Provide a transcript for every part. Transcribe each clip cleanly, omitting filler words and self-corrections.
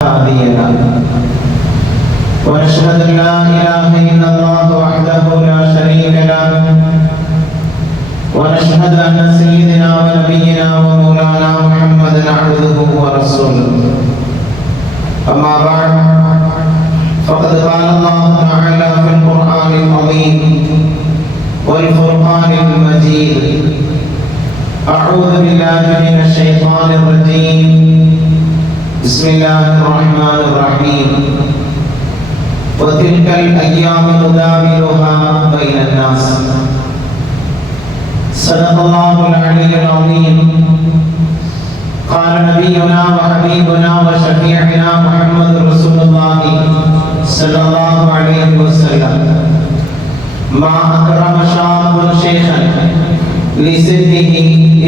هادي له ونشهد أن لا إله إلا الله وحده لا شريك له ونشهد أن سيدنا ونبينا ومولانا محمدا عبده ورسوله أما بعد فقد قال الله تعالى في القرآن العظيم والفرقان المجيد أعوذ بالله من الشيطان الرجيم بسم الله الرحمن الرحيم وتلك الأيام نداولها بين الناس صدق الله العلي العظيم قال نبينا وحبيبنا وشفيعنا محمد رسول الله صلى الله عليه وسلم ما أكرم شاب شيخا لسنه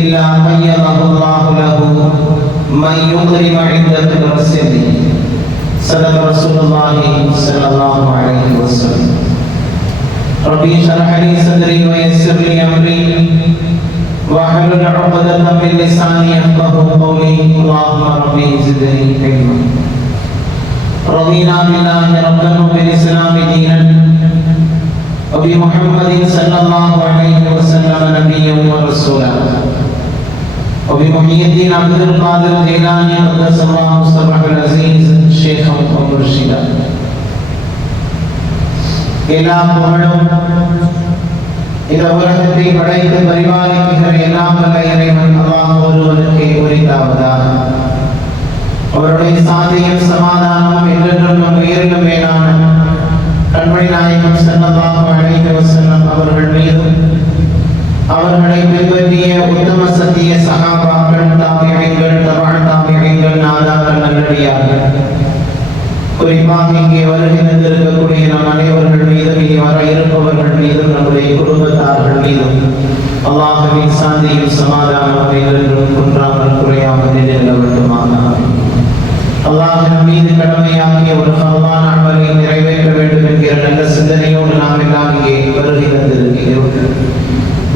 إلا قيضه الله له من يكرم عند كبر سنه صدق رسول الله صلى الله عليه وسلم ربي اشرح لي صدري ويسر لي أمري واحلل عقدة من لساني يفقهوا قولي اللهم ربي زدني علما رضينا بالله ربا وبالإسلام دينا وبمحمد صلى الله عليه وسلم نبيا ورسولا وبمحيي الدين عبد القادر الجيلاني قدس الله مصطفى العزيز شيخا ومرشدا எல்லா புகழும் இந்த உலகத்தை படைத்து பரிபாலிக்கிற எல்லாம் வல்ல இறைவன் அல்லாஹ் ஒருவனுக்கே உரித்தாவதாக. அவருடைய சாந்தியும் சமாதானமும் என்றென்றும் நம் உயிரிலும் மேலான கண்மணி நாயகம் ஸல்லல்லாஹு அலைஹி வஸல்லம் அவர்கள் மீதும் அவர்களை பின்பற்றிய உத்தம சத்திய சஹாபாக்கள் தாபிஈன்கள் தபஅ தாபிஈன்கள் நாதாக்கள் நல்லடியார்கள் குறிப்பாக இங்கே வருகின்றிருக்கக்கூடிய நம் அனைவர்கள் மீதும் இனி வர இருப்பவர்கள் மீதும் நம்முடைய குடும்பத்தார்கள் மீதும் அல்லாஹ்வின் சாந்தியும் சமாதானமும் என்றென்றும் குன்றாமல் குறையாமல் நிலைநில வேண்டுமாக. அல்லாஹ் நம் மீது கடமையாக்கிய ஒரு ஃபர்தான அமலை நிறைவேற்ற வேண்டும் என்கிற நல்ல சிந்தனையோடு நாம் எல்லாம் இங்கே வருகை தந்திருக்கிறோம்.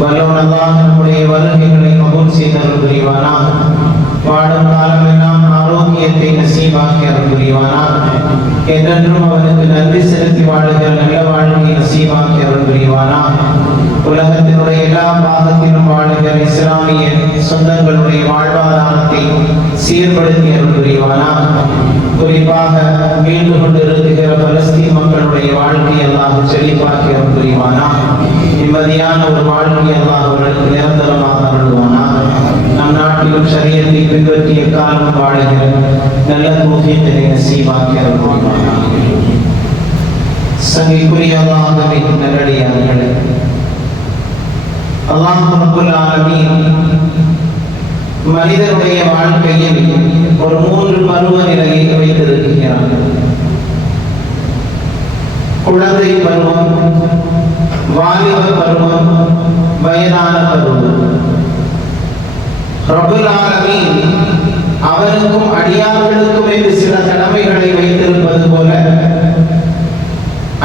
வல்லவன் அல்லாஹ் நம்முடைய வருகைகளை கபூல் செய்தருள் புரிவானாக. வாழும் காலமெல்லாம் ஆரோக்கியத்தை நசீபாக்கி அருள் புரிவானாக. என்றென்றும் அவனுக்கு நன்றி செலுத்தி வாழுகிற நல்ல வாழ்க்கையை நசீபாக்கி அருள் புரிவானாக. உலகத்தினுடைய எல்லா பாகத்திலும் வாழுகிற இஸ்லாமிய சொந்தங்களுடைய வாழ்வாதாரத்தை சீர்படுத்தி அருள் புரிவானாக. குறிப்பாக மீண்டு கொண்டிருக்கிற பலஸ்தீன் மக்களுடைய வாழ்க்கை அல்லாஹ் செழிப்பாக்கி அருள் புரிவானாக. நிம்மதியான ஒரு வாழ்க்கை அல்லாஹ் அவர்களுக்கு நிரந்தரமாக அருள்வானாக. நம் நாட்டிலும் ஷரியத்தை பின்பற்றிய காலம் வாழுகிற நல்ல தௌஃபீகை நசீபாக்கி அருள் புரிவானாக. சங்கைக்குரிய அல்லாஹ்வின் நல்லடியார்களே, அல்லாஹ் ரப்பல் ஆலமீன் மனிதனுடைய வாழ்க்கையில் ஒரு 3 பருவ நிலையை வைத்திருக்கிறார். குழந்தை பருவம், வாலிப பருவம், வயதான பருவம். ரப்பல் ஆலமீன் அவருக்கும் அடியார்களுக்கும் என்று சில கடமைகளை வைத்திருப்பது போல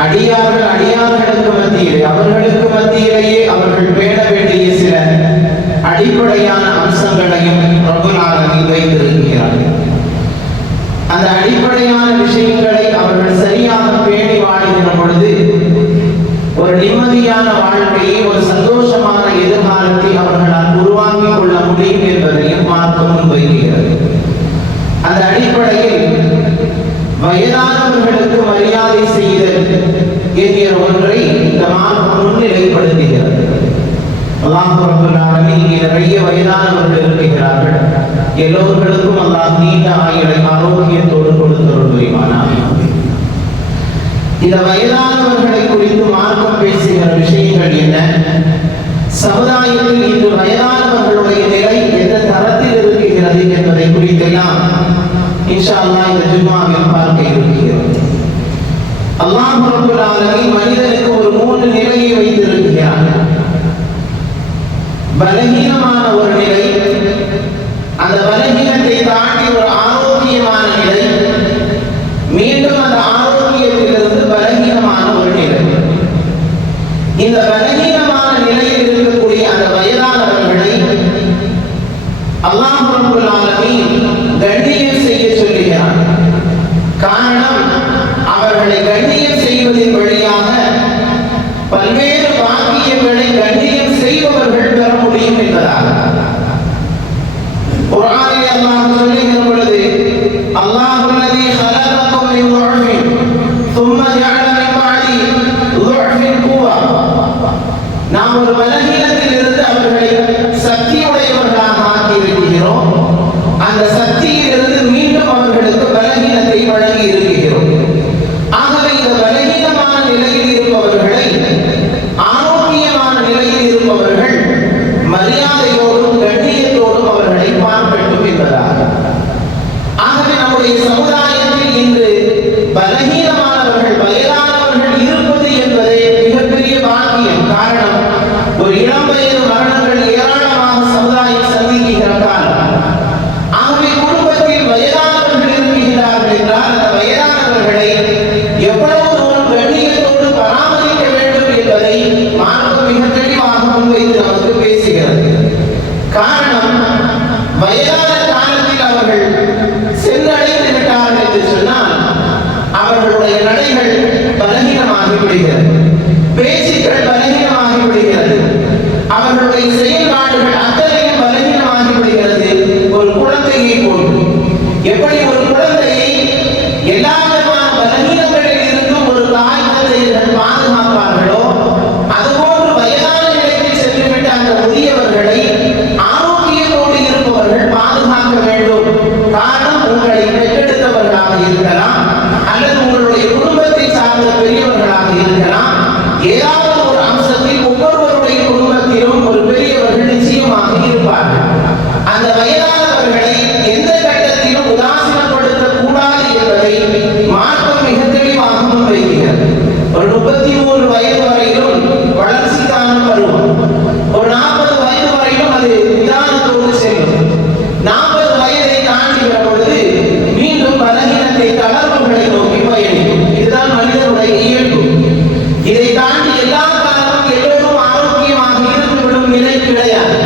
அடியார்களுக்கு மத்தியிலே அவர்களுக்கு மத்தியிலேயே அவர்கள் பேண வேண்டிய சில அடிப்படையான அம்சங்களையும் ரப்பல் ஆலமீன் வைத்திருக்கிறார்கள். அந்த அடிப்படையான விஷயங்களை அவர்கள் சரியாக பேணி வாழுகிற பொழுது ஒரு நிம்மதியான வாழ்க்கையை, ஒரு சந்தோஷமான எதிர்காலத்தை அவர்களால் உருவாக்கிக் கொள்ள முடியும் என்பதையும் மார்க்கம் முன்வைக்கிறது. அந்த அடிப்படையில் வயதானவர்களுக்கு மரியாதை செய்தல் என்கிற ஒன்றை இந்த மார்க்கம் முன்னிலைப்படுத்துகிறது. அல்லாஹ் ரப்பல் ஆலமீன் இங்கே நிறைய வயதானவர்கள் இருக்கிறார்கள். எல்லோருக்கும் அல்லாஹ் நீண்ட ஆயுளை ஆரோக்கியத்தோடு கொடுத்தருள் புரிவானாக. இந்த வயதானவர்களை குறித்து மார்க்கம் பேசுகிற விஷயங்கள் என்ன? சமுதாயத்தில் இன்று வயதானவர்களுடைய நிலை எந்த தரத்தில் இருக்கிறது என்பதை குறித்தெல்லாம் இன்ஷா அல்லாஹ் இந்த ஜும்ஆவில் பார்க்க இருக்கிறோம். அல்லாஹ் ரப்பல் ஆலமீன் மனிதனுக்கு ஒரு 3 நிலையை வைத்திருக்கிறார். பலகீனமான ஒரு நிலை, அந்த பலகீனத்தை தாண்டி ஒரு ஆரோக்கியமான நிலை, மீண்டும் அந்த ஆரோக்கியத்திலிருந்து பலகீனமான ஒரு நிலை. இந்த பலகீனமான நிலையில் இருக்கக்கூடிய அந்த வயதானவர்களை அல்லாஹ் ரப்பல் ஆலமீன் கண்ணியம் செய்ய சொல்லுகிறார். காரணம், அவர்களை கண்ணியம் செய்வதன் வழியாக பல்வேறு பாக்கியங்களை கண்ணியம் செய்பவர்கள் பெற முடியும் என்பதாக. குர்ஆனில் அல்லாஹ் சொல்லுகிற பொழுது, அல்லாஹுல்லதீ خلقكم من ضعف ثم جعل من بعد ضعف قوة. நாம் ஒரு பலகீனத்தில் இருந்து அவர்களை சக்தியுடையவர்களாக ஆக்கியிருக்கிறோம். அந்த சக்தியிலிருந்து மீண்டும் அவர்களுக்கு பலகீனத்தை வழங்கி இருக்கிறோம். ஆகவே இந்த பலகீனமான நிலையில் இருப்பவர்களை ஆரோக்கியமான நிலையில் இருப்பவர்கள் மரியாதையோடும் கண்ணியத்தோடும் அவர்களை பார்க்கட்டும் என்பதாக. ஆகவே நம்முடைய சமுதாயத்தில் இன்று பலகீனமானவர்கள், வயதானவர்கள் இருப்பது என்பதே மிகப்பெரிய பாக்கியம். காரணம், ஒரு இளம் வயது மரணங்கள் ஏராளமாக சமுதாயம் சந்திக்கிற காலம். ஆகவே குடும்பத்தில் வயதானவர்கள் இருக்கிறார்கள் என்றால் அந்த வயதானவர்களை எவ்வளவு தூரம் கண்ணியத்தோடு பராமரிக்க வேண்டும் என்பதை மார்க்கம் மிக தெளிவாக முன்வைத்து நமக்கு பேசுகிறது. காரணம், வயதான காலத்தில் அவர்கள் சென்றடைந்து விட்டார்கள் என்று சொன்னால் அவர்களுடைய நடைகள் பலகீனமாகி விடுகிறது, பேச்சுக்கள் பலகீனமாகி விடுகிறது, அவர்களுடைய செயல்பாடுகள் அத்தனையும் பலகீனமாகி விடுகிறது. ஒரு குழந்தையை போன்று எப்படி ஒரு குழந்தையை எல்லா விதமான பலகீனங்களில் இருந்தும் ஒரு தாய் தந்தையர்கள் பாதுகாப்பார்களோ, அதுபோன்று வயதான நிலைக்கு சென்றுவிட்ட அந்த முதியவர்களை ஆரோக்கியத்தோடு இருப்பவர்கள் பாதுகாக்க வேண்டும். காரணம், உங்களை பெற்றெடுத்தவர்களாக இருக்கலாம் அல்லது உங்களுடைய குடும்பத்தை சார்ந்த பெரியவர்களாக இருக்கலாம். ஏதாவது ஒரு அம்சத்தில் ஒவ்வொருவருடைய குடும்பத்திலும் ஒரு பெரியவர்கள் நிச்சயமாக இருப்பார்கள். அந்த வயதானவர்களை எந்த கட்டத்திலும் உதாசீனப்படுத்த கூடாது என்பதை மார்க்கம் மிக தெளிவாக முன்வைக்கிறது. ஒரு 33 வயது வரையிலும் வளர்ச்சிக்கான பருவம், ஒரு 40 வயது வரையிலும் அது நிதானத்தோடு செல்லும். 40 வயதை தாண்டுகிற பொழுது மீண்டும் பலகீனத்தை, தளர்வுகளை நோக்கி பயணிக்கும். இதுதான் மனிதனுடைய இயல்பு. இதை தாண்டி எல்லா காலமும் எல்லோரும் ஆரோக்கியமாக இருந்துவிடும் நிலை கிடையாது.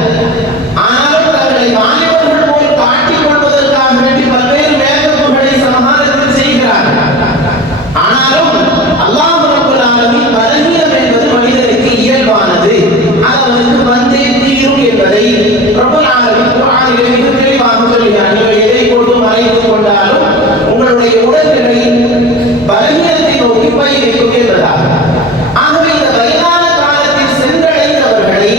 ஆனாலும் தங்களை வாலிபர்கள் போல் காட்டிக் கொள்வதற்காக வேண்டி பல்வேறு மேற்கொள்களை சமகாலத்தில் செய்கிறார்கள். ஆனாலும் அல்லாஹ் ரப்பல் ஆலமீன் பலகீனம் என்பது மனிதனுக்கு இயல்பானது, அது அவனுக்கு வந்தே தீரும் என்பதை ரப்பல் ஆலமீன் குர்ஆனில் மிக தெளிவாக சொல்கிறார். நீங்கள் எதை கொண்டு மறைத்து கொண்டாலும் உங்களுடைய உடல்நிலை பலகீனத்தை நோக்கி பயணிக்கும் என்பதாக. ஆகவே இந்த வயதான காலத்தில் சென்றடைந்தவர்களை,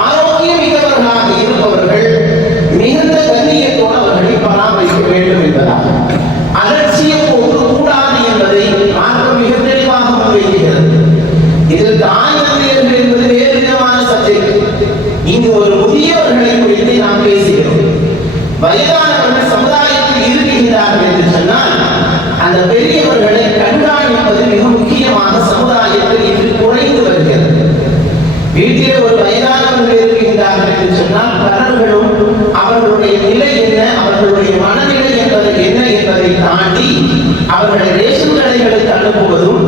ஆரோக்கியம் மிக்கவர்களாக இருப்பவர்கள் மிகுந்த கண்ணியத்தோடு அவர்களை பராமரிக்க வேண்டும் என்பதாக. அலட்சியம் போக்கு கூடாது என்பதை மார்க்கம் மிக தெளிவாக முன்வைக்கிறது. இதில் தாய் தந்தையர்கள் என்பது வேறு விதமான சப்ஜெக்ட். இங்கு ஒரு முதியவர்களை குறித்து நாம் பேசுகிறோம். வயதானவர்கள் சமுதாயத்தில் இருக்கிறார்கள் என்று சொன்னால் அந்த பெரியவர்களை கண்காணிப்பது மிக முக்கியமாக சமுதாயத்தில் இன்று குறைந்து வருகிறது. வீட்டிலே ஒரு வயதானவர்கள் இருக்கின்றார்கள் என்று சொன்னால் பலர்களும் அவர்களுடைய நிலை என்ன, அவர்களுடைய மனநிலை என்பது என்ன என்பதை தாண்டி அவர்களை ரேஷன் கடைகளுக்கு அனுப்புவதும்,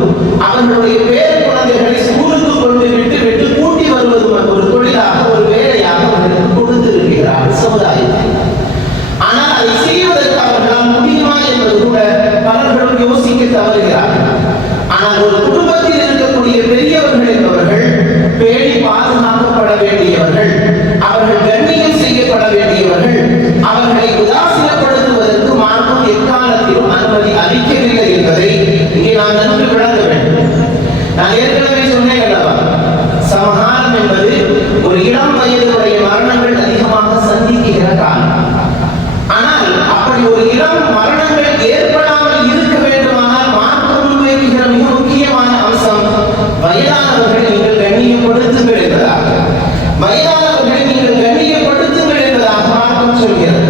அவர்களுடைய பேர் குழந்தைகளை ஸ்கூலுக்கு கொண்டு விட்டு கூட்டி வருவதும் ஒரு தொழிலாக, ஒரு வேலையாக அவர்களுக்கு கொடுத்திருக்கிறார்கள் சமுதாயத்தில். ஆனால் அதை செய்வதற்கு அவர்களால் முடியுமா என்பது கூட பலர்களும் யோசிக்க தவறுகிறார்கள். ஆனால் ஒரு குடும்பத்தில் இருக்கக்கூடிய பெரியவர்கள் என்பவர்கள் பேணி பாதுகாக்கப்பட வேண்டியவர்கள், அவர்கள் கண்ணியம் செய்யப்பட வேண்டியவர்கள். அவர்களை உதாசீனப்படுத்துவதற்கு மார்க்கம் எக்காலத்திலும் அனுமதி அளிக்கவில்லை என்பதை இங்கே நான் நன்கு விளங்க வேண்டும். நான் ஏற்கனவே சொன்னேன் அல்லவா, சமகாலம் என்பது ஒரு இளம் வயதுடைய மரணங்கள் அதிகமாக சந்திக்கிற காலம். ஆனால் அப்படி ஒரு இளம் மரணங்கள் ஏற்படாமல் இருக்க வேண்டுமானால் மார்க்கம் முன்வைக்கிற மிக முக்கியமான அம்சம், வயதானவர்களை நீங்கள் கண்ணியப்படுத்துங்கள் என்பதாக. வயதானவர்களை நீங்கள் கண்ணியப்படுத்துங்கள் என்பதாக மார்க்கம் சொல்கிறது.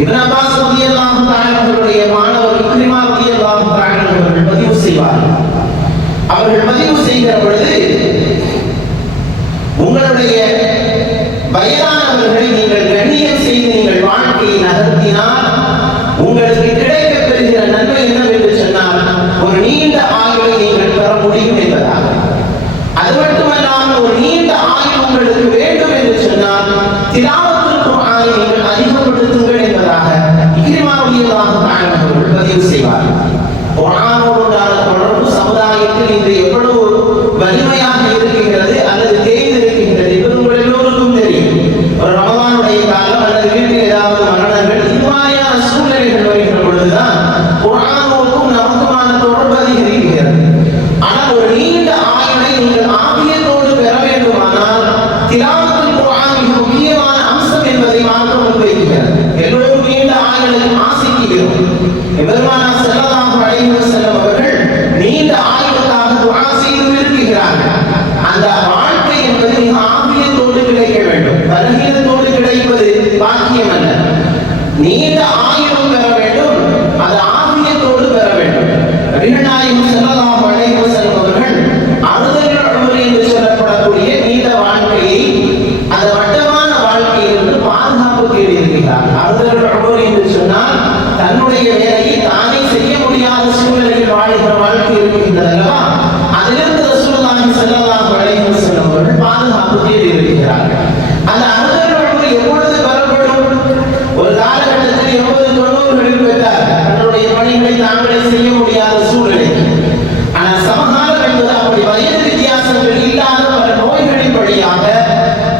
இப்னு அப்பாஸ் ரலியல்லாஹு தஆலா அவர்களுடைய மாணவர் இக்ரிமா ரலியல்லாஹு தஆலா அவர்கள் பதிவு செய்வார்கள். அவர்கள் பதிவு செய்கிற பொழுது, உங்களுடைய வயதானவர்களை நீங்கள் கண்ணியம் செய்து நீங்கள் வாழ்க்கையை நகர்த்தினால் உங்களுக்கு கிடைக்கப் பெறுகிற நன்மை என்னவென்று சொன்னால் ஒரு நீண்ட ஆயுளை நீங்கள் பெற முடியும் என்பதாக. அது மட்டுமல்லாமல் ஒரு நீண்ட ஆயுள் உங்களுக்கு வேண்டும் என்று சொன்னால் திலாவத்துல் குர்ஆனை நீங்கள் அதிகப்படுத்துங்கள் என்பதாக இக்ரிமா ரலியல்லாஹு தஆலா அவர்கள் பதிவு செய்வார்கள். குர்ஆனோடு தொடர்பு சமுதாயத்தில் இன்று எவ்வளவு வலிமையாக இருக்கின்றது அல்லது தேய்ந்து இருக்கின்றது என்பது உங்கள் எல்லோருக்கும் தெரியும். ஒரு ரமலானுடைய காலம் அல்லது வீட்டில் ஏதாவது மரணங்கள் இது மாதிரியான சூழ்நிலைகள் வருகின்ற பொழுதுதான் குர்ஆனோடும் நமக்குமான தொடர்பு அதிகரிக்கிறது. ஆனால் ஒரு நீண்ட ஆயுளை நீங்கள் ஆபியத்தோடு பெற வேண்டுமானால் திலாவத்துல் குர்ஆன் மிக முக்கியமான அம்சம் என்பதை மாற்றம் முன்வைக்கிறது. எல்லோரும் நீண்ட ஆயுளை ஆசிக்கிறோம். பெருமானார் ஸல்லல்லாஹு அலைஹி வஸல்லம் அவர்கள் நீண்ட ஆயுளுக்காக துஆ செய்து இருக்கிறார்கள். அந்த வாழ்க்கை என்பது மிக ஆபியத்தோடு கிடைக்க வேண்டும். பலகீனத்தோடு கிடைப்பது பாக்கியம் அல்ல. நீண்ட ஆயுள் பெற வேண்டும், அது ஆபியத்தோடு பெற வேண்டும். நபிகள் நாயகம் ஸல்லல்லாஹு அலைஹி வஸல்லம் அவர்கள் அறுதல் உம்ர் என்று சொல்லப்படக்கூடிய நீண்ட வாழ்க்கையை அந்த வட்டமான வாழ்க்கையிலிருந்து பாதுகாப்பு தேடி இருக்கிறார்கள். அறுதல் உம்ர் என்று சொன்னால் தன்னுடைய வேலையை தானே செய்ய முடியாத சூழ்நிலையில் வாழ்கிற வாழ்க்கை இருக்கின்றது அல்லவா? அதிலிருந்து ரசூலுல்லாஹி ஸல்லல்லாஹு அலைஹி வஸல்லம் அவர்கள் பாதுகாப்பு தேடி இருக்கிறார்கள். அந்த அறுதல் உம்ர் எப்பொழுது பெறப்படும்? ஒரு காலகட்டத்தில் 80-90களில் பெற்றார்கள். தன்னுடைய பணிகளை தாங்களே செய்ய முடியாத சூழ்நிலை. ஆனால் சமகாலம் என்பது அப்படி வயது வித்தியாசங்கள் இல்லாத பல நோய்களின் வழியாக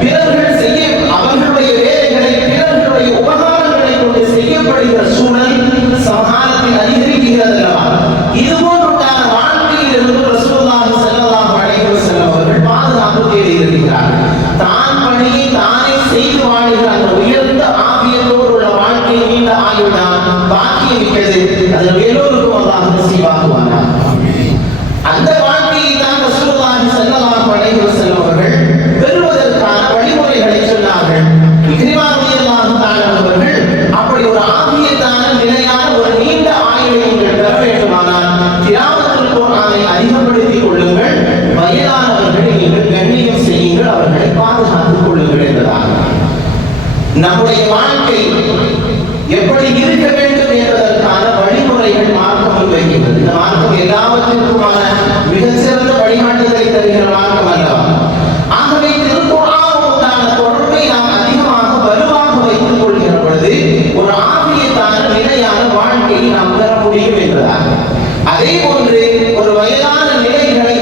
பிறர்கள் செய்ய அவர்களுடைய வேலைகளை பிறர்களுடைய உபகாரங்களை கொண்டு செய்யப்படுகிற சூழல் சமகாலத்தில் அதிகரிக்கிறது அல்லவா? இது போன்றுண்டான வாழ்க்கையில் இருந்து ரசூலுல்லாஹி ஸல்லல்லாஹு அலைஹி வஸல்லம் அவர்கள் பாதுகாப்பு தேடி இருக்கிறார்கள். தான் பணியை தானே செய்து வாழ்கிற அந்த உயர்ந்த ஆபியத்தோடு உள்ள வாழ்க்கை நீண்ட ஆயுள் தான் பாக்கியம் மிக்கது. அதில் எல்லோருக்கும் அல்லாஹ் நசீபாக்குவானாக. அந்த வாழ்க்கையை தான் ரசூலுல்லாஹி ஸல்லல்லாஹு அலைஹி வஸல்லம் அவர்கள் பெறுவதற்கான வழிமுறைகளை சொன்னார்கள். இக்ரிமா ரலியல்லாஹு தஆலா அவர்கள் அப்படி ஒரு ஆபியத்தான நிலையான ஒரு நீண்ட ஆயுளை நீங்கள் பெற வேண்டுமானால் திலாவத்துல் குர்ஆனை அதிகப்படுத்திக் கொள்ளுங்கள், வயதானவர்களை நீங்கள் கண்ணியம் செய்யுங்கள், அவர்களை பாதுகாத்துக் கொள்ளுங்கள் என்பதாக. நம்முடைய வாழ்க்கை எப்படி இருக்க வேண்டும் என்பதற்கான வழிமுறைகள் மார்க்கம் முன்வைக்கிறது. இந்த மார்க்கம் எல்லாவற்றிற்குமான மிகச்சிறந்த வழிகாட்டுதலை தருகிற மார்க்கம் அல்லவா? ஆகவே திருக்குர்ஆனுடான தொடர்பை நாம் அதிகமாக வலுவாக வைத்துக் கொள்கிற பொழுது ஒரு ஆபியத்தான நிலையான வாழ்க்கையை நாம் பெற முடியும் என்பதாக. அதே போன்று ஒரு வயதான நிலைகளை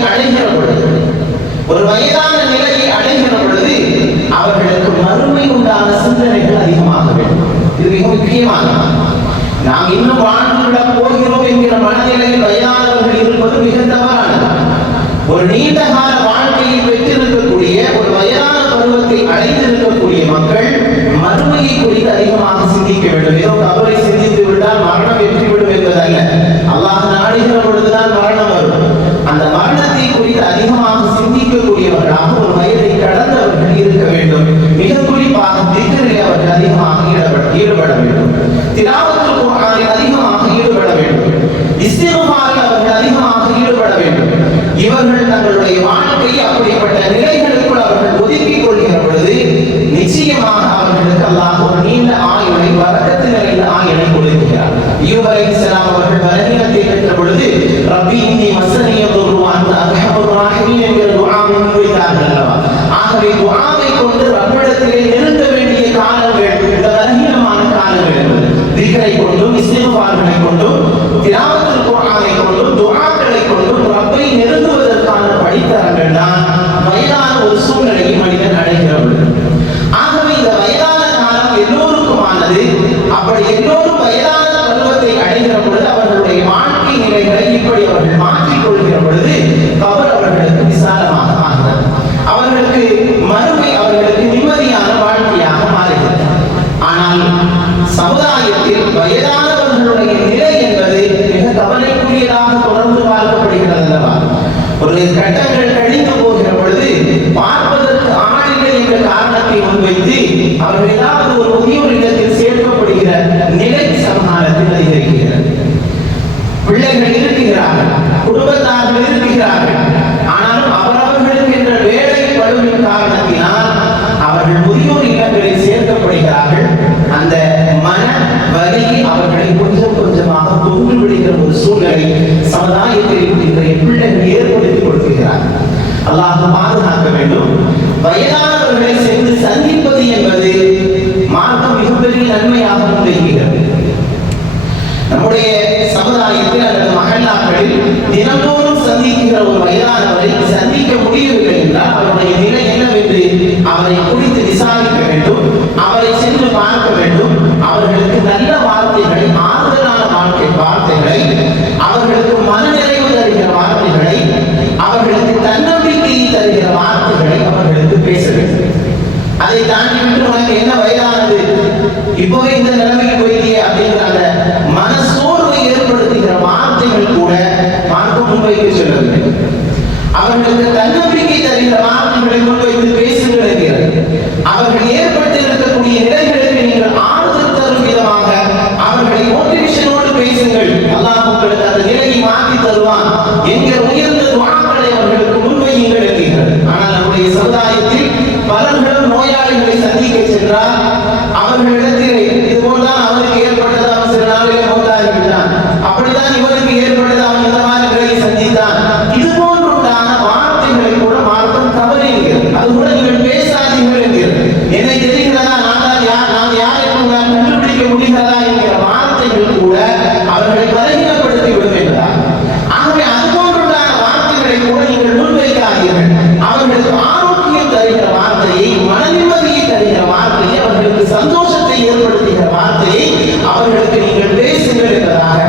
அடைகிற பொழுது அவர்களுக்கு மறுமை உண்டான சிந்தனைகள் அதிகமாக வேண்டும். இது மிக முக்கியமானது. நாம் இன்னும் வாழ்ந்துவிடப் போகிறோம் என்கிற மனநிலையில் வயதானவர்கள் இருப்பது மிக தவறானது. ஒரு நீண்ட கால வாழ்க்கையை பெற்றிருக்கக்கூடிய ஒரு வயதான பருவத்தை அடைந்திருக்கக்கூடிய மக்கள் மறுமையை குறித்து அதிகமாக சிந்திக்க வேண்டும். ஏதோ கபரை சிந்தித்து விட்டால் மரணம் வெற்றிவிடும் என்பதல்ல. அல்லாஹ் நாடுகிற பொழுதுதான் மரணம் வரும். அந்த மரணத்தை குறித்து அதிகமாக சிந்திக்கக்கூடியவர்களாக ஒரு வயதை கடந்தவர்கள் இருக்க வேண்டும். மிக குறிப்பாக திக்ரில் அவர்கள் அதிகமாக ஈடுபட வேண்டும். திலாவத்துல் குர்ஆனில் அதிகமாக ஈடுபட வேண்டும். இஸ்திக்ஃபாரில் அவர்கள் அதிகமாக ஈடுபட வேண்டும். இவர்கள் தங்களுடைய வாழ்க்கையை அப்படிப்பட்ட நிலைகளுக்குள் அவர்கள் ஒதுக்கிக் கொள்கிற பொழுது நிச்சயமாக அவர்களுக்கு அல்லாஹ் ஒரு நீண்ட ஆயுளை வரக்கத்து நிறைந்த ஆயுளை கொடுக்கிறார். அய்யூப் அலைஹிஸ்ஸலாம் அவர்கள் பலகீனத்தை பெற்ற பொழுது ரப்பி இன்னி மஸ்ஸனிய துர்ரு வ அன்த அர்ஹமுர் ராஹிமீன் என்கிற துஆவை முன்வைத்தார்கள் அல்லவா? ஆகவே துஆவை கொண்டு ரப்பிடத்திலே நெருங்க வேண்டிய காலங்கள் இந்த பலகீனமான காலங்கள் என்பது திக்ரை கொண்டும் இஸ்திக்ஃபார்களை கொண்டும் திலாவத்துல் குர்ஆனை கொண்டும் துஆக்களை கொண்டும் ரப்பை நெருங்குவதற்கான படித்தரங்கள் தான் வயதான ஒரு சூழ்நிலையை மனிதன் அடைகிற பொழுது. ஆகவே இந்த வயதான காலம் எல்லோருக்குமானது. அப்படி எல்லோரும் வயதான பருவத்தை அடைகிற பொழுது அவர்களுடைய வாழ்க்கை நிலைகளை இப்படி அவர்கள் மாற்றிக் கொள்கிற பொழுது கபர் அவர்களுக்கு விசாலமாக ஆகிறது. அவர்களுக்கு மறுமை அவர்களுக்கு நிம்மதியான வாழ்க்கையாக மாறுகிறது. ஆனால் சமுதாயத்தில் வயதானவர்களுடைய நிலை என்பது மிக கவலைக்குரியதாக தொடர்ந்து பார்க்கப்படுகிறது அல்லவா? ஒரு கட்டங்கள் கழிந்து போகிற பொழுது பார்ப்பதற்கு ஆளிலே சமுதாயத்தில் அல்லது மஹல்லாக்களில் தினந்தோறும் சந்திக்கிற ஒரு வயதானவரை சந்திக்க முடியவில்லை என்றால் அவருடைய நிலை என்னவென்று அவரை குறித்து விசாரிக்க வேண்டும், அவரை சென்று பார்க்க வேண்டும். அவர்களுக்கு நல்ல வார்த்தைகளை, ஆறுதலான வார்த்தைகளை, அவர்களுக்கு மனநிறைவு தருகிற வார்த்தைகளை, அவர்களுக்கு தன்னம்பிக்கையை தருகிற வார்த்தைகளை அவர்களுக்கு பேச வேண்டும். அதை தாண்டி விட்டு உனக்கு என்ன வயதானது, இப்பவே இந்த நிலைமைக்கு போயிட்டே அப்படிங்கிற அந்த மனசோர்வை ஏற்படுத்துகிற வார்த்தைகள் கூட பார்க்க முன்வைக்க சொல்லவில்லை. அவர்களுக்கு தன்னம்பிக்கை தருகிற வார்த்தைகளை முன்வைத்து பேசுங்கள் என்கிறது. அவர்கள் ஏற்பட்டு இருக்கக்கூடிய நிலைகளுக்கு நீங்கள் ஆறுதல் தரும் விதமாக அவர்களை மோட்டிவேஷனோடு பேசுங்கள். அல்லாஹ் உங்களுக்கு அந்த நிலையை மாற்றி தருவான் என்கிற உயர்ந்த துஆக்களை அவர்களுக்கு முன்வையுங்கள் என்கிறது. ஆனால் நம்முடைய சமுதாயத்தில் பலர்களும் நோயாளிகளை சந்திக்க சென்றால் அவர்களிடத்தில் இதுபோல்தான் அவருக்கு ஏற்பட்டது, அவன் சில நாளிலே மௌத்தாகிவிட்டான், அப்படித்தான் இவருக்கு ஏற்பட்டது, அவன் இந்த மாதிரி நிலையை சந்தித்தான், இது போன்றுண்டான வார்த்தைகளை கூட மார்க்கம் தவறு என்கிறது. அது கூட நீங்கள் பேசாதீர்கள் என்கிறது. என்னை தெரிகிறதா, நான் யாரை கண்டுபிடிக்க முடிகிறதா என்கிற வார்த்தைகள் கூட அவர்களை பலகீனப்படுத்தி விடும் என்றார். ஆகவே அது போன்றுண்டான வார்த்தைகளை கூட நீங்கள் முன்வைக்காதீர்கள். அவர்களுக்கு ஆரோக்கியம் தருகிற வார்த்தையை, மன நிம்மதியை தருகிற வார்த்தையை, அவர்களுக்கு சந்தோஷத்தை ஏற்படுத்துகிற வார்த்தையை அவர்களுக்கு நீங்கள் பேசுங்கள் என்பதாக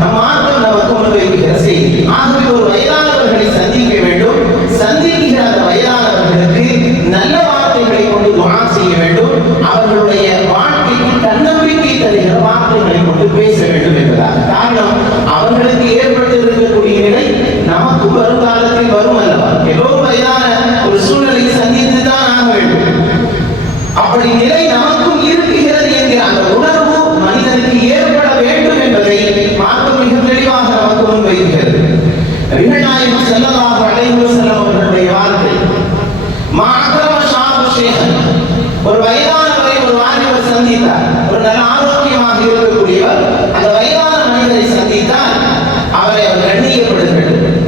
நம் மார்க்கம் நமக்கு முன்வைக்கிற செய்தி. ஆகவே ஒரு வயதானவர்களை சந்திக்க வேண்டும். சந்திக்கிற அந்த வயதானவர்களுக்கு நல்ல வார்த்தைகளை கொண்டு துஆ செய்ய வேண்டும். அவர்களுடைய வாழ்க்கைக்கு தன்னம்பிக்கை தருகிற வார்த்தைகளை கொண்டு பேச வேண்டும் என்பதாக. காரணம், அவர்களுக்கு ஏற்பட்டு இருக்கக்கூடிய நிலை நமக்கு வரும் காலத்தில் வரும் அல்லவா. எல்லோரும் வயதான ஒரு சூழ்நிலை சந்தித்து தான் ஆக வேண்டும். அப்படி நிலை நமக்கும் இருக்குகிறது என்கிற அந்த உணர்வு மனிதனுக்கு ஏற்பட வேண்டும் என்பதை மார்க்கம் மிக தெளிவாக நமக்கு முன்வைக்கிறது. நபிகள் நாயகம் ஸல்லல்லாஹு அலைஹி வஸல்லம் அவர்களுடைய வார்த்தை, மஅக்ரம ஷாபு ஷேஹன், ஒரு வயதானவரை ஒரு வாலிபர் சந்தித்தார். ஒரு நல்ல ஆரோக்கியமாக இருக்கக்கூடியவர் அந்த வயதான மனிதரை சந்தித்தால் அவரை அவர் கண்ணியப்படுத்த வேண்டும்.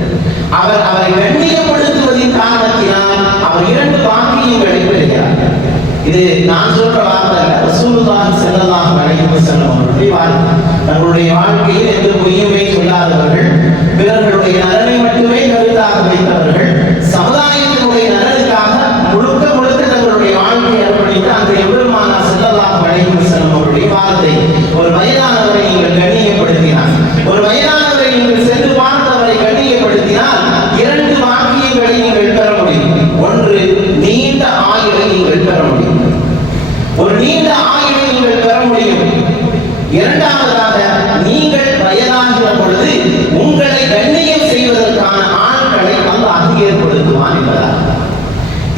அவரை கண்ணியப்படுத்துவதின் காரணத்தினால் அவர் 2 பாக்கியங்களை பெறுகிறார். இது நான் சொல்ற வார்த்தை அல்ல, ரசூலுல்லாஹி ஸல்லல்லாஹு அலைஹி வஸல்லம் அவர்களுடைய வார்த்தை. தங்களுடைய வாழ்க்கையில் எந்த பொய்யுமே சொல்லாதவர்கள், பிறர்களுடைய நலனை மட்டுமே கருத்தாக வைத்தவர்கள், சமுதாயத்தினுடைய நலனுக்காக முழுக்க முழுக்க தங்களுடைய வாழ்க்கையை அர்ப்பணித்த அந்த எம்பெருமானார் ஸல்லல்லாஹு அலைஹி வஸல்லம் அவருடைய வார்த்தை. ஒரு வயதானவரை நீங்கள் கண்ணியப்படுத்தினால், ஒரு வயதானவரை நீங்கள் சென்று பார்த்தவரை கண்ணியப்படுத்தினால் 2 வாக்கியங்களை நீங்கள் பெற முடியும். ஒன்று, நீண்ட ஆயுளை நீங்கள் பெற முடியும். ஒரு நீண்ட ஆயுளை நீங்கள் பெற முடியும். இரண்டாவதாக, நீங்கள் வயதாகிற பொழுது உங்களை கண்ணியம் செய்வதற்கான ஆட்களை அல்லாஹ் ஏற்படுத்துவான் என்பதால்.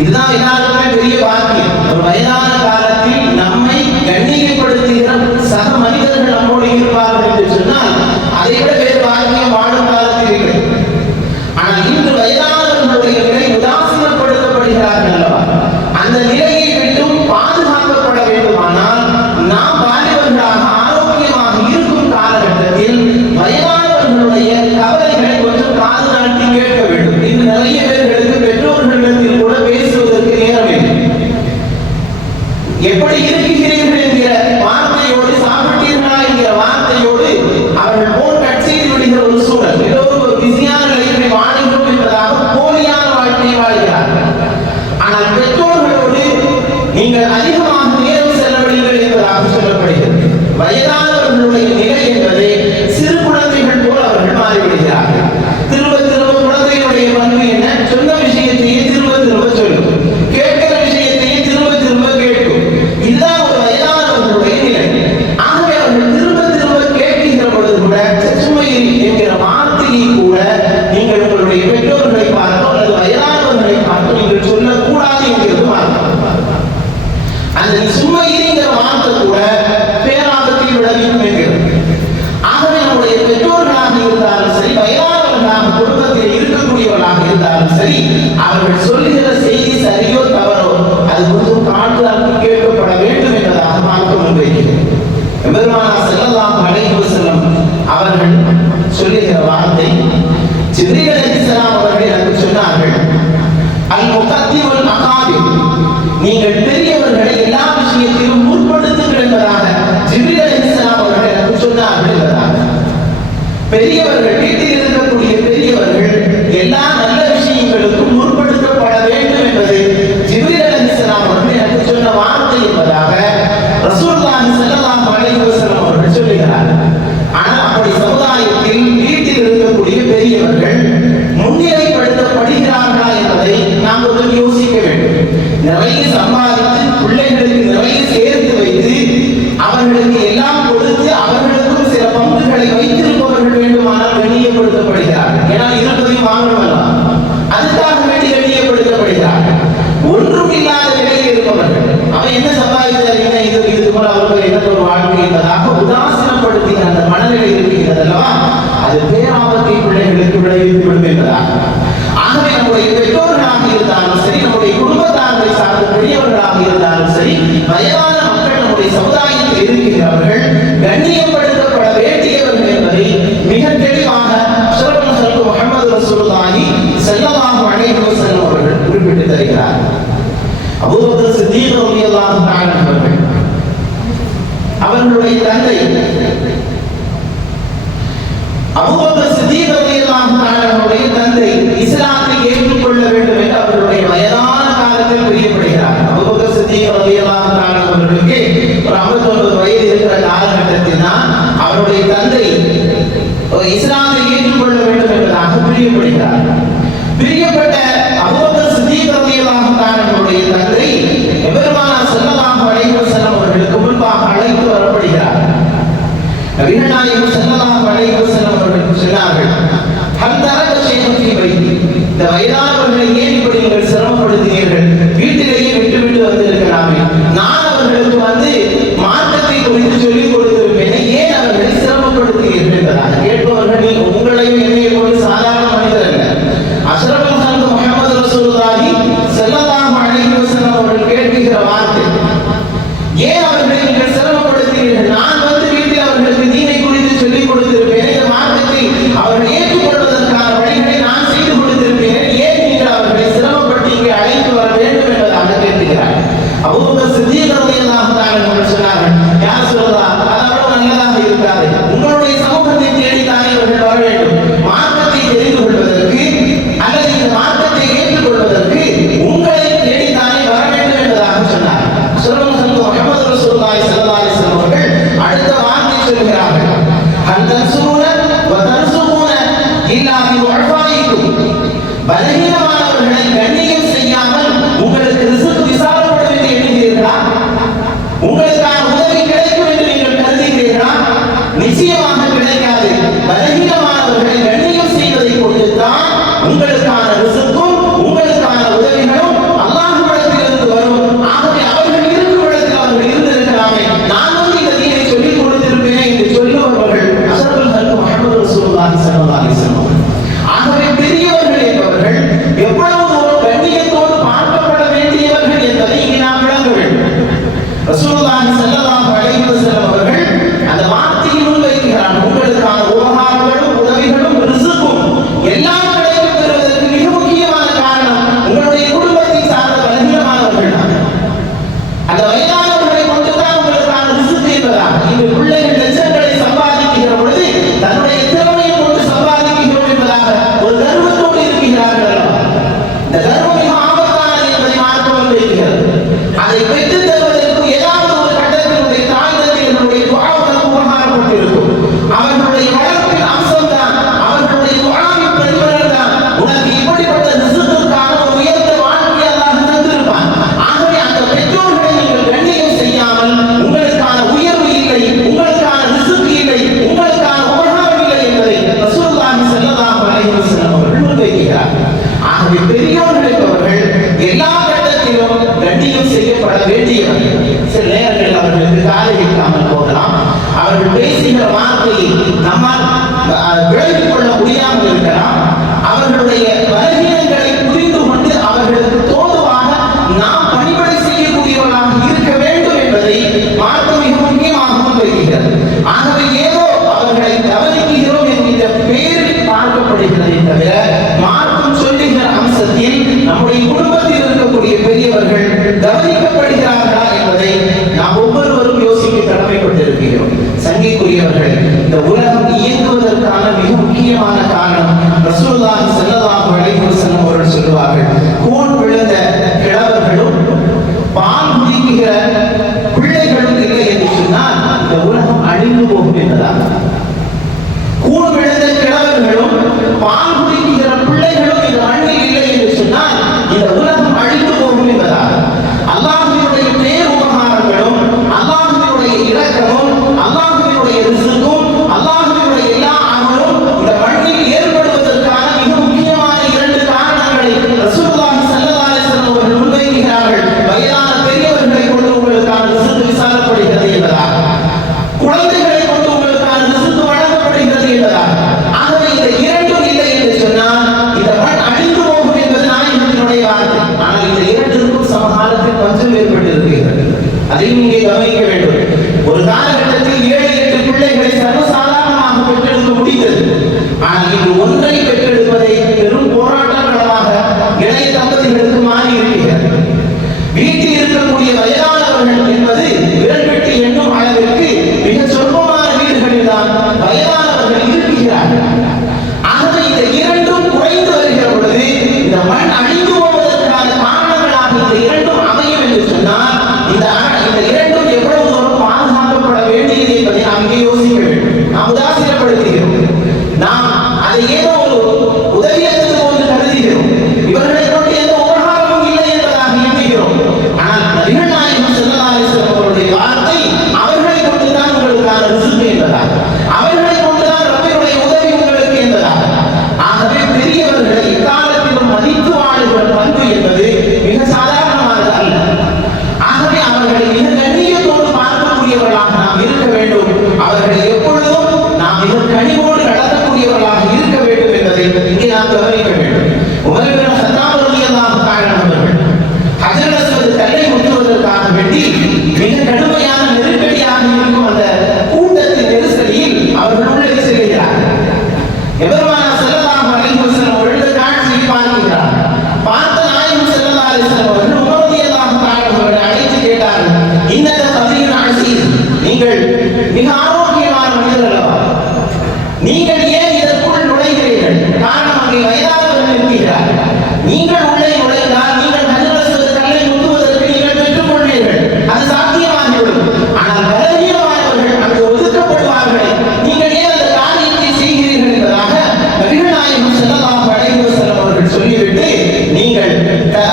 இதுதான் எல்லாருக்குமே பெரிய பாக்கியம். ஒரு வயதான காலத்தில் நம்மை கண்ணியப்படுத்துகிற சக மனிதர்கள் நம்மோடு இருப்பார்கள் என்று சொன்னால் அதை விட வேறு பாக்கியம் வாழும் காலத்தில் இல்லை. ஆனால் இன்று வயதானவர்களுடைய நிலை உதாசீனப்படுத்தப்படுகிறார்கள் அல்லவா. அந்த நிலையை விட்டும் பாதுகாக்கப்பட வேண்டுமானால் நாம் வாலிபர்களாக ஆரோக்கியமாக இருக்கும் காலகட்டத்தில் வயதானவர்களுடைய கவலைகளை கொஞ்சம் காது நாட்டி கேட்க வேண்டும். இன்று நிறைய பேர்களுக்கு பெற்றோர்களிடத்தில் கூட பேசுவதற்கு நேரம் இல்லை. எப்படி இருக்கிறீர்கள் என்கிற வார்த்தையோடு, சாப்பிட்டீர்களா என்கிற வார்த்தையோடு அவர்கள் போன் கட் செய்து விடுகிற ஒரு சூழல். எல்லோரும் ஒரு பிஸியான நிலையை வாழ்கிறோம் என்பதாக போலியான வாழ்க்கையை வாழ்கிறார்கள். ஆனால் பெற்றோர்களோடு நீங்கள் அதிகமாக நேரம் செலவழிங்கள் என்பதாக சொல்லப்படுகிறது. வயதானவர்களுடைய நிலை என்பதை சிறு குழந்தைகள் போல் அவர்கள் மாறிவிடுகிறார்கள். திரும்ப திரும்ப குழந்தைகளுடைய பண்பு என்ன? சொன்ன விஷயத்தையே திரும்ப திரும்ப சொல்லும், கேட்கிற விஷயத்தையே திரும்ப திரும்ப கேட்கும். இதுதான் ஒரு வயதானவர்களுடைய நிலை. ஆகவே அவர்கள் திரும்ப திரும்ப கேட்கின்ற பொழுது கூட சுமையில் என்கிற வார்த்தையை கூட நீங்கள் உங்களுடைய பெற்றோர்களை பார்த்து அல்லது வயதானவர்களை பார்த்து நீங்கள் சொல்லக்கூடாது என்கிறது மார்க்கம். அந்த சுமையிங்கிற வார்த்தை கூட பேராபத்தில் விளைவிக்கும் என்கிறது. ஆகவே நம்முடைய பெற்றோர்களாக இருந்தாலும் சரி, வயதானவர்களாக குடும்பத்தில் இருக்கக்கூடியவர்களாக இருந்தாலும் சரி, அவர்கள் சொல்லுகிற செய்தி சரியோ தவறோ அது கொஞ்சம் காட்டுதலுக்கு கேட்கப்பட வேண்டும் என்பதாக மார்க்கம் முன்வைக்கிறது. எம்பெருமானார் ஸல்லல்லாஹு அலைஹி வஸல்லம் அவர்கள் சொல்லுகிற வார்த்தை, ஜிப்ரீல் அலைஹிஸ்ஸலாம் அவர்கள் எனக்கு சொன்னார்கள், அல் முகத்திமுல் அகாபிர், நீங்கள் பெரியவர்களை எல்லா விஷயத்திலும் முற்படுத்துங்கள் என்பதாக ஜிப்ரீல் அலைஹிஸ்ஸலாம் அவர்கள் எனக்கு சொன்னார்கள் என்பதாக. பெரிய நிறைய சம்பாதித்து பிள்ளைகளுக்கு நிறைய சேர்த்து வைத்து அவர்களுக்கு எல்லாம் கொடுத்து அவர்களுக்கும் சில பங்குகளை வைத்திருப்பவர்கள் வேண்டுமானால் கண்ணியப்படுத்தப்படுகிறார்கள். ஏன்னா இருப்பதையும் வாங்கணுமல்லாம், அதுக்காக வேண்டி கண்ணியப்படுத்தப்படுகிறார்கள். ஒன்றும் இல்லாத நிலையில் இருப்பவர்கள் அவன் என்ன சம்பாதித்தார், இது போல அவர்கள் என்ன ஒரு வாழ்க்கை என்பதாக உதாசீனப்படுத்துகிற அந்த மனநிலை இருக்கிறது அல்லவா, அது பேராபத்தை பிள்ளைகளுக்கு விளைவித்து விடும் என்பதாக. ஆகவே நம்முடைய பெற்றோர்களாக இருந்தாலும் சரி, நம்முடைய குடும்பத்தார்களை சார்ந்த பெரியவர்களாக இருந்தாலும் சரி, வயதான மக்கள் நம்முடைய சமுதாயத்தில் இருக்கிறவர்கள் கண்ணியப்படுத்தப்பட வேண்டியவர்கள் என்பதை மிக தெளிவாக அஷ்ரஃபுல் ஹல்க் முஹம்மது ரசூலுல்லாஹி ஸல்லல்லாஹு அலைஹி வஸல்லம் அவர்கள் குறிப்பிட்டு தருகிறார். அபூபக்கர் சித்தீக் ரலியல்லாஹு தஆலா அவர்களுடைய தந்தை அபூபக்கர் சித்தீக் ரலியல்லாஹு தஆலாவுடைய தந்தை இஸ்லாத்தை ஏற்றுக்கொள்ள வேண்டும் என்று அவருடைய வயதான காலத்தில் பிரியப்படுகிறார். அபூபக்கர் சித்தீக் ரலியல்லாஹு தஆலா அவர்களுக்கு ஒரு 59 வயது இருக்கிற காலகட்டத்தில் தான் அவருடைய தந்தை இஸ்லாத்தை ஏற்றுக்கொள்ள வேண்டும் என்பதாக பிரியப்படுகிறார். பிரியப்பட்ட அபூபக்கர் சித்தீக் ரலியல்லாஹு தஆலாவுடைய தந்தை பெருமானார் ஸல்லல்லாஹு அலைஹி வஸல்லம் அவர்களுக்கு முன்பாக அழைத்து வரப்படுகிறார். நபிகள் நாயகம் ஸல்லல்லாஹு அலைஹி வஸல்லம் அவர்கள் சொன்னார்கள், ஹல் தரக ஷைஅன் ஃபீ பைத்தி, இந்த வயதானவர்களை ஏன் இப்படி நீங்கள் சிரமப்படுத்தினீர்கள், வீட்டிலேயே விட்டு வந்திருக்கலாமே, நான் அவர்களுக்கு மார்க்கத்தை குறித்து சொல்லிக் கொடுத்திருப்பேன், ஏன் அவர்களை சிரமப்படுத்தினீர்கள் என்பதாக கேட்பவர்கள் உங்களையும் என்னையும் போல சாதாரண மனிதர் அல்ல. அஷ்ரஃபுல் ஹல்க் முஹம்மது ரசூலுல்லாஹி ஸல்லல்லாஹு அலைஹி வஸல்லம் அவர்கள் கேட்கிற வார்த்தை, ஏன் அவர்களை நீங்கள் சிரமப்படுத்தினீர்கள், நான் வீட்டில் அவர்களுக்கு தீனை குறித்து சொல்லிக் கொடுத்திருப்பேன், இந்த மார்க்கத்தை அவர்கள் ஏற்றுக்கொள்வதற்கான வழிகளை நான் செய்து கொடுத்திருப்பேன், ஏன் நீங்கள் அவர்களை சிரமப்பட்டு இங்கே அழைத்து வர வேண்டும் என்பதாக கேட்கிறார். அபூபக்கர் சித்தீக் ரலியல்லாஹு தஆலா அவர்கள் சொன்னார்கள், யா ரசூலல்லாஹ், அது அவ்வளவு நல்லதாக இருக்காது, உங்களுடைய சமூகத்தை தேடித்தானே இவர்கள் வர வேண்டும், மார்க்கத்தை தெரிந்து கொள்வதற்கு அல்லது இந்த மார்க்கத்தை ஏற்றுக்கொள்வதற்கு உங்களை தேடித்தானே வர வேண்டும் என்பதாக சொன்னார். முஹம்மது ரசூலுல்லாஹி ஸல்லல்லாஹு அலைஹி வஸல்லம் அவர்கள் அடுத்த வார்த்தை சொல்கிறார்கள், ஹல் தன்சுரூன வ தன்சுரூன இல்லா பி உஃபாயிக்கும், பலஹீனமானவர்களை கண்ணியம் செய்யாமல் உங்களுக்கு ரிஸ்க் விசாலப்படும் என்று எண்ணுகிறீர்களா, உங்களுக்கான உதவி கிடைக்கும் என்று நீங்கள் கருதுகிறீர்களா, நிச்சயமாக கிடைக்காது. பலஹீனமானவர்களை கண்ணியம் செய்வதை கொண்டுதான் உங்களுக்கான ரிஸ்க்கும் உங்களுக்கான உதவிகளும் அல்லாஹ்விடத்திலிருந்து வரும். ஆகவே அவர்கள் இருக்கும் இடத்தில் அவர்கள் இருந்திருக்கலாமே, நான் இந்த தீனை சொல்லிக் கொடுத்திருப்பேன் என்று சொல்லுபவர்கள் அஷ்ரஃபுல் ஹல்க் முஹம்மது ரசூலுல்லாஹி ஸல்லல்லாஹு அலைஹி வஸல்லம். ஆகவே பெரியவர்கள் என்பவர்கள் எவ்வளவு ஒரு கண்ணியத்தோடு பார்க்கப்பட வேண்டியவர்கள் என்பதை இங்கே நாம் விளங்க வேண்டும். ரசூலுல்லாஹி ஸல்லல்லாஹு அலைஹி வஸல்லம் அவர்கள் அந்த வார்த்தையை முன்வைக்கிறார், உங்களுக்கான உபகாரங்களும் உதவிகளும் ரிஸ்க்கும் எல்லாம் கிடைக்கப் பெறுவதற்கு மிக முக்கியமான காரணம் உங்களுடைய குடும்பத்தை சார்ந்த பலகீனமானவர்கள் தான். அந்த வயதானவர்களை கொண்டுதான் உங்களுக்கான ரிஸ்க் என்பதாக. இன்று பிள்ளைகள் லட்சங்களை சம்பாதிக்கிற பொழுது தன்னுடைய திறமையை கொண்டு சம்பாதிக்கிறோம் என்பதாக ஒரு கர்வத்தோடு இருக்கிறார்கள். இந்த கர்வம் மிக ஆபத்தானது என்பதை மார்க்கம் வைக்கிறது. அதை பெற்று தருவதற்கு ஏதாவது ஒரு கட்டத்தினுடைய தாய் தந்தையர்களுடைய துஆவுக்கு உபகாரப்பட்டிருக்கும். அவர்களுடைய வளர்ப்பின் அம்சம்தான், அவர்களுடைய துஆவின் பிரதிபலன் தான் உனக்கு இப்படிப்பட்ட ரிஸ்க்குக்கான ஒரு உயர்ந்த வாழ்க்கையை அல்லாஹ் தந்திருப்பான். ஆகவே அந்த பெற்றோர்களை நீங்கள் கண்ணியம் செய்யாமல் உங்களுக்கான உயர்வு இல்லை, உங்களுக்கான ரிஸ்க் இல்லை, உங்களுக்கான உபகாரம் இல்லை என்பதை ரசூலுல்லாஹி ஸல்லல்லாஹு அலைஹி வஸல்லம் அவர்கள் முன்வைக்கிறார். ஆகவே பெரியோர்கள் என்பவர்கள் எல்லா கட்டத்திலும் கண்ணியம் செய்யப்பட வேண்டியவர்கள். சில நேரங்களில் அவர்களுக்கு காலை வைக்காமல் போகலாம், அவர்கள் பேசுகிற வார்த்தையை நம்மால் விளங்கிக் கொள்ள முடியாமல் இருக்கலாம், அவர்களுடைய பலகீனங்களை புரிந்து கொண்டு அவர்களுக்கு தோதுவாக நாம் பணிபடை செய்யக்கூடியவர்களாக இருக்க வேண்டும் என்பதை மார்க்கம் மிக முக்கியமாக முன்வைக்கிறது. ஆகவே ஏதோ அவர்களை கவனிக்கிறோம் என்கிற பெயரில் பார்க்கப்படுகிறதை தவிர மார்க்கம் சொல்லுகிற அம்சத்தில் நம்முடைய குடும்பத்தில் இருக்கக்கூடிய பெரியவர்கள் கவனிக்கப்படுகிறார்களா என்பதை நாம் ஒவ்வொருவரும் யோசிக்க கடமைப்பட்டிருக்கிறோம். சங்கைக்குரியவர்கள், இந்த உலகம் இயங்குவதற்கான மிக முக்கியமான காரணம் ரசூலுல்லாஹி ஸல்லல்லாஹு அலைஹி வஸல்லம் அவர்கள் சொல்லுவார்கள், கூன் விழுந்த கிழவர்களும் பால் குடிக்கிற பிள்ளைகளும் இல்லை என்று சொன்னால் இந்த உலகம் அழிந்து போகும் என்பதாக. கூன் விழுந்த கிழவர்களும் பால் குடிக்கிற முடிந்தது. ஆனால் இன்று ஒன்றை பெற்றெடுப்பதை பெரும் போராட்டங்களாக இளைய தம்பதிகளுக்கு மாறி இருக்கிறது. வீட்டில் இருக்கக்கூடிய வயதானவர்கள் என்பது விரல் வெட்டி எண்ணும் அளவிற்கு மிக சொற்பமான வீடுகளில் தான் வயதானவர்கள் இருக்கிறார்கள். ஆகவே இந்த இரண்டும் குறைந்து வருகிற பொழுது இந்த மண் அழிந்து போவதற்கான காரணங்களாக இந்த இரண்டும் அமையும் என்று சொன்னால் இந்த இரண்டும் எவ்வளவு தூரம் பாதுகாக்கப்பட வேண்டியது என்பதை நாம் இங்கே யோசிக்க வேண்டும். நாம் உதாசீனப்படுத்துகிறோம். நாம் அதை ஏதோ ஒரு உதவியத்துக்கு போன்று கருதுகிறோம். இவர்களை கொண்டு எந்த உபகாரமும் இல்லை என்பதாக எண்ணுகிறோம். ஆனால் நபிகள் நாயகம் ஸல்லல்லாஹு அலைஹி வஸல்லம் அவருடைய வார்த்தை அவர்களை கொண்டுதான் உங்களுக்கான ரிஸ்க் என்பதாக, அவர்களை கொண்டுதான் ரப்பினுடைய உதவி உங்களுக்கு என்பதாக. ஆகவே பெரியவர்களை எக்காலத்திலும் மதித்து வாழுகிற பண்பு என்பது மிக சாதாரணமானது அல்ல. ஆகவே அவர்களை மிக கண்ணியத்தோடு பார்க்கக்கூடியவர்களாக நாம் இருக்க வேண்டும். அவர்களை எப்பொழுதும் நாம் மிக கனிவோடு நடத்தக்கூடியவர்களாக இருக்க வேண்டும் என்பதை இங்கே நாம் கவனிக்க வேண்டும். உமர் இப்னு கத்தாப் ரலியல்லாஹு தஆலா அவர்கள் ஹஜ்ரல் அஸ்வத் கல்லை முற்றுவதற்காக வேண்டி மிக கடுமையான நெருக்கடியாக இருக்கும் அந்த கூட்டத்தின் நெரிசலில் அவர்கள் உள்ளே செல்கிறார்கள். எபெருமானார் ஸல்லல்லாஹு அலைஹி வஸல்லம் அவர்கள் காட்சியை பார்க்கிறார். பார்த்த நாயகம் ஸல்லல்லாஹு அலைஹி வஸல்லம் அவர்கள் உமர் ரலியல்லாஹு தஆலா அவர்களை அழைத்து கேட்டார்கள், இன்னக கபீர் அஸீஸ், நீங்கள் மிக ஆரோக்கியமான மனிதர் அல்லவா, நீங்கள் ஏன் இதற்குள் நுழைகிறீர்கள்? காரணம் அங்கே வயதானவர்கள் இருக்கிறார்கள். நீங்கள் உள்ளே நுழைந்தால் நீங்கள் ஹஜ்ரல் அஸ்வத் கல்லை முட்டுவதற்கு நீங்கள் பெற்றுக் கொள்வீர்கள், அது சாத்தியமாகிவிடும். ஆனால் பலவீனமானவர்கள் அங்கு ஒதுக்கப்படுவார்கள், நீங்கள் ஏன் அந்த காரியத்தை செய்கிறீர்கள் என்பதாக நபிகள் நாயகம் ஸல்லல்லாஹு அலைஹி வஸல்லம் அவர்கள் சொல்லிவிட்டு, நீங்கள்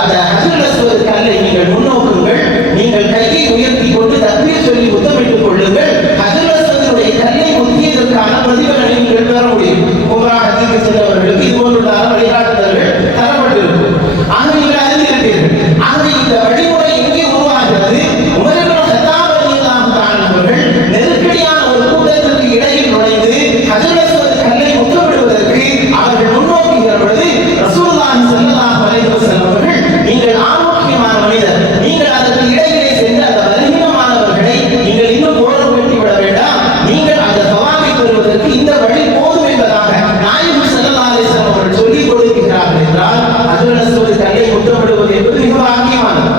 அந்த ஹஜ்ரல் அஸ்வத் கல்லை நீங்கள் முன்னோக்குங்கள், நீங்கள் கையை உயர்த்தி கொண்டு தக்பீர் சொல்லி முத்தமிட்டுக் கொள்ளுங்கள், ஹஜ்ரல் அஸ்வத்துடைய கல்லை முத்தியதற்கான பிரதிபலனை நீங்கள் பெற முடியும். உம்ராஹத்துக்கு சென்றவர்களுக்கு இது போன்றுள்ள வழிகாட்டுதல்கள் தரப்பட்டிருக்கும். ஆகவே நீங்கள் அறிந்திருப்பீர்கள். ஆகவே இந்த வழிமுறை எங்கே உருவாகிறது? உமர் இப்னு கத்தாப் ரலியல்லாஹு தஆலா அவர்கள் நெருக்கடியான ஒரு கூட்டத்திற்கு இடையில் நுழைந்து ஹஜ்ரல் அஸ்வத் கல்லை முத்தமிடுவதற்கு அவர்கள் முன்னோக்குகிற பொழுது ரசூலுல்லாஹி ஸல்லல்லாஹு அலைஹி வஸல்லம் அவர்கள், நீங்கள் ஆரோக்கியமான மனிதர், நீங்கள் அதற்கு இடையிலே சென்று அந்த பலவீனமானவர்களை நீங்கள் இன்னும் போரம் பெற்றி விட வேண்டாம், நீங்கள் அந்த சவாலை பெறுவதற்கு இந்த வழி போதும் என்பதாக நாயகம் ஸல்லல்லாஹு அலைஹி வஸல்லம் அவர்கள் சொல்லிக் கொடுக்கிறார்கள் என்றால் ஹஜ்ரல் அஸ்வத் கல்லை முத்தமிடுவது என்பது மிக வாக்கியமானது.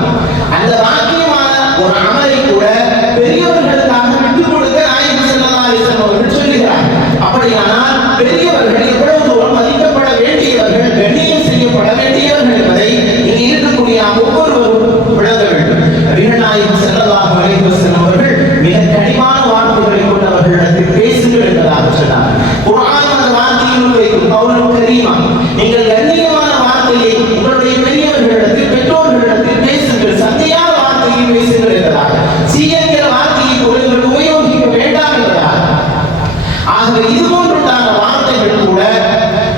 அந்த வாக்கியமான ஒரு அமலை கூட பெரியவர்களுக்காக விட்டுக் கொடுக்க நாயகம் ஸல்லல்லாஹு அலைஹி வஸல்லம் அவர்கள் சொல்லுகிறார்கள். அப்படியானால் பெரியவர்கள் எவ்வளவு தூரம் மதிக்கப்பட வேண்டியவர்கள், கண்ணியம் செய்யப்பட வேண்டியவர்கள் என்பதை இங்கே இருக்கக்கூடிய ஒவ்வொருவரும் விளங்க வேண்டும். நபிகள் நாயகம் ஸல்லல்லாஹு அலைஹி வஸல்லம் அவர்கள் மிக கனிவான வார்த்தைகளை கொண்டு அவர்களிடத்தில் பேசுங்கள் என்பதாக சொன்னார். குர்ஆன் அந்த வார்த்தையில் வைக்கும் கௌலம் கரீமா, நீங்கள் கண்ணியமான வார்த்தையை உங்களுடைய பெரியவர்களிடத்தில், பெற்றோர்களிடத்தில் பேசுங்கள், சந்தையான வார்த்தையை பேசுங்கள் என்பதாக, சீயங்கிற வார்த்தையை நீங்கள் உபயோகிக்க வேண்டாம் என்பதாக. ஆகவே இது போன்றுண்டான வார்த்தைகள் கூட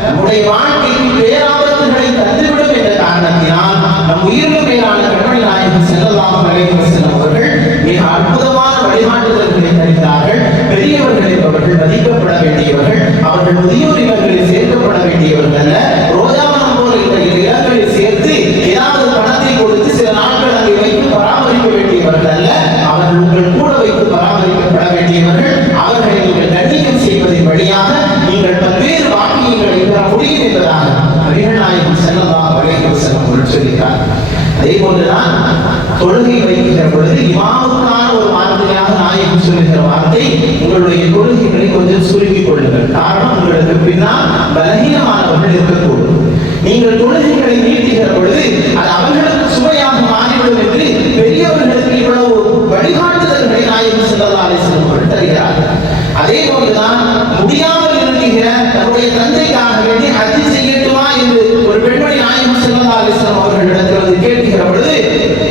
நம்முடைய வாழ்க்கைக்கு பேராபத்துகளை தந்துவிடும் என்ற காரணத்தினால் நம் உயிரினும் மேலான கண்மணி நாயகம் ஸல்லல்லாஹு அலைஹி வஸல்லம் அவர்கள் மிக அற்புதமான வழிகாட்டுதல்களை தருகிறார்கள். பெரியவர்கள் என்பவர்கள் மதிக்கப்பட வேண்டியவர்கள், அவர்கள் முதியோர் இல்லங்களில் சேர்க்கப்பட வேண்டியவர்கள் அல்ல. ரோஜாவனம் போல இந்த இடங்களில் சேர்த்து ஏதாவது பணத்தை கொடுத்து சில நாட்கள் அங்கே வைத்து பராமரிக்க வேண்டியவர்கள் அல்ல. அவர்கள் உங்கள் கூட வைத்து பராமரிக்கப்பட வேண்டியவர்கள். அவர்களை நீங்கள் கண்ணியம் செய்வதன் வழியாக நீங்கள் பல்வேறு வாக்கியங்களை பெற முடியும் என்பதாக நபிகள் நாயகம் ஸல்லல்லாஹு அலைஹி வஸல்லம் அவர்கள் சொல்கிறார். அதே போன்றுதான் தொழுகை வைக்கிற பொழுது இமாமுக்கான ஒரு வார்த்தையாக நாயகம் சொல்லுகிற வார்த்தை, உங்களுடைய தொழுகைகளை கொஞ்சம் சுருக்கிக் கொள்ளுங்கள். காரணம், உங்களுக்கு பின்னால் பலகீனமானவர்கள் இருக்கக்கூடும். நீங்கள் தொழுகைகளை நீட்டுகிற பொழுது அது அவர்களுக்கு சுமையாக மாறிவிடும் என்று பெரியவர்களுக்கு இவ்வளவு வழிகாட்டுதல்களை நாயகம் ஸல்லல்லாஹு அலைஹி வஸல்லம் அவர்கள் தருகிறார்கள். அதே போன்றுதான் முடியாமல் இருக்கிற தன்னுடைய தந்தைக்காக வேண்டி ஹஜ் செய்யட்டுமா என்று ஒரு பெண்மணி நாயகம் ஸல்லல்லாஹு அலைஹி வஸல்லம் அவர்களிடத்தில் வந்து கேட்கிற பொழுது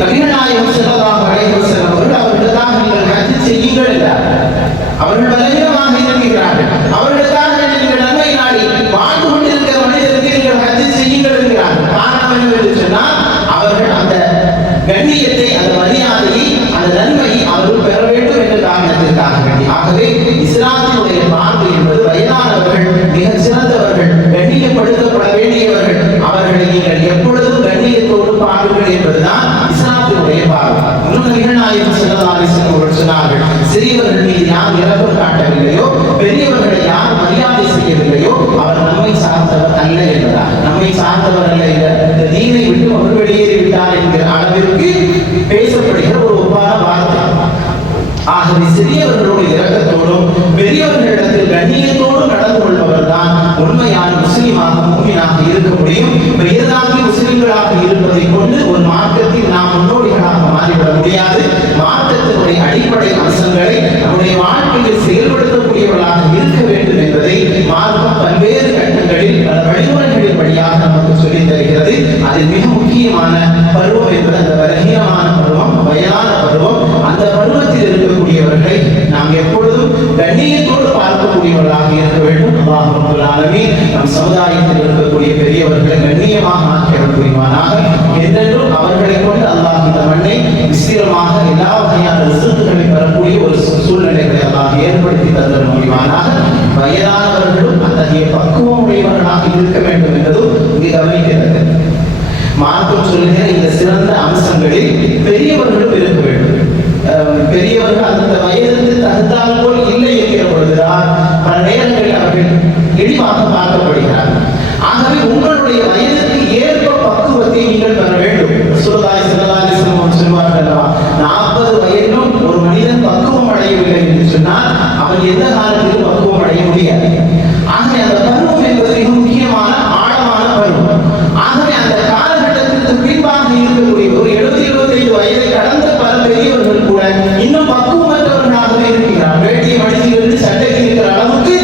நபிகள் நாயகம் ஸல்லல்லாஹு அலைஹி வஸல்லம் அவர்கள் அவர்களுக்காக நீங்கள் ஹஜ் செய்யுங்கள் என்றார். அவர்கள் பலகீனமாக இருக்கிறார்கள், அவர்களுக்காக நீங்கள் நன்மை நாடி வாழ்ந்து மார்க்கம் சொல்லுகிற இந்த சிறந்த அம்சங்களில் பெரியவர்களும் இருக்க வேண்டும். பெரியவர்கள் அந்த வயதுக்கு தகுந்தால் போல் இல்லை என்கிற பொழுதுதான் பல நேரங்களில் அவர்கள் இழிவாக பார்க்கப்படுகிறார்கள். ஆகவே உங்களுடைய வயதுக்கு ஏற்ப பக்குவத்தை நீங்கள் பெற வேண்டும். ரசூலுல்லாஹி ஸல்லல்லாஹு அலைஹி வஸல்லம் சொல்வார்கள், 40 வயதிலும் ஒரு மனிதன் பக்குவம் அடையவில்லை என்று சொன்னால் அவன் எந்த காலத்திலும் பக்குவம் அடைய முடியாது. ஆகவே அந்த பருவம் என்பது மிக முக்கியமான ஆழமான பருவம். ஆகவே அந்த காலகட்டத்திற்கு பின்பாக இருக்கக்கூடிய ஒரு 70-75 வயதை கடந்த பல பெரியவர்கள் கூட இன்னும் பக்குவமற்றவர்களாகவே இருக்கிறார். வேட்டியை மடித்து சட்டைக்கு இருக்கிற அளவுக்கு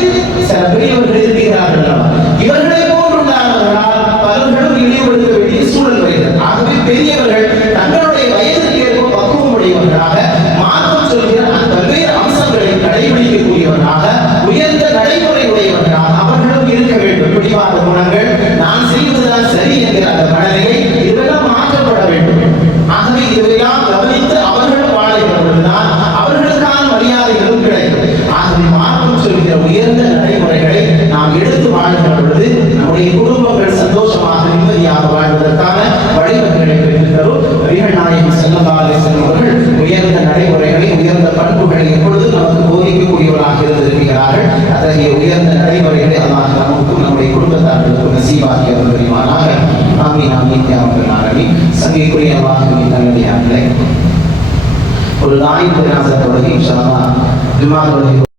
சில பெரியவர்கள் இருக்கிறார்கள். இவர்களை போன்றுள்ளார்களால் பலர்களும் இழிவுபடுத்த வேண்டிய சூழல் வருகிறது. ஆகவே பெரியவர்கள் தங்களுடைய வயதுக்கு ஏற்ப பக்குவம் உடையவர்களாக, மார்க்கம் சொல்கிற பல்வேறு அம்சங்களை கடைபிடிக்கக்கூடியவர்களாக, உயர்ந்த நடைமுறை உடையவர்களாக அவர்களும் இருக்க வேண்டும். பிடிவாத குணங்கள், நான் செய்வதுதான் சரி என்கிற அந்த மனநிலை, இதெல்லாம் மாற்றப்பட வேண்டும். ஆகவே இதையெல்லாம் கவனித்து அவர்களும் வாழுகிற பொழுதுதான் அவர்களுக்கான மரியாதைகளும் கிடைக்கும். ஆகவே மார்க்கம் சொல்கிற உயர்ந்த நடைமுறைகளை நாம் எடுத்து வாழ்கிற பொழுது நம்முடைய குடும்பங்கள் சந்தோஷமாக நிம்மதியாக வாழ்வதற்கான வழிவகைகளை பெற்றுத் தரும். நபிகள் நாயகம் ஸல்லல்லாஹு அலைஹி வஸல்லம் அவர்கள் உயர்ந்த நடைமுறைகளை, உயர்ந்த பண்புகளை எப்பொழுதும் நமக்கு போதிக்கக்கூடியவர்களாக இருந்திருக்கிறார்கள். அத்தகைய உயர்ந்த நடைமுறைகளை அல்லாஹ் நமக்கும் நம்முடைய குடும்பத்தார்களுக்கும் நசீபாக்கி அருள் புரிவானாக. ஆமீன் ஆமீன் யா ரப்பல் ஆலமீன். சங்கைக்குரிய அல்லாஹ்வின் நல்லடியார்களே, ஒரு நாய் ஜனாஸா தொழுகை இன்ஷா அல்லாஹ் ஜும்ஆ தொழுகை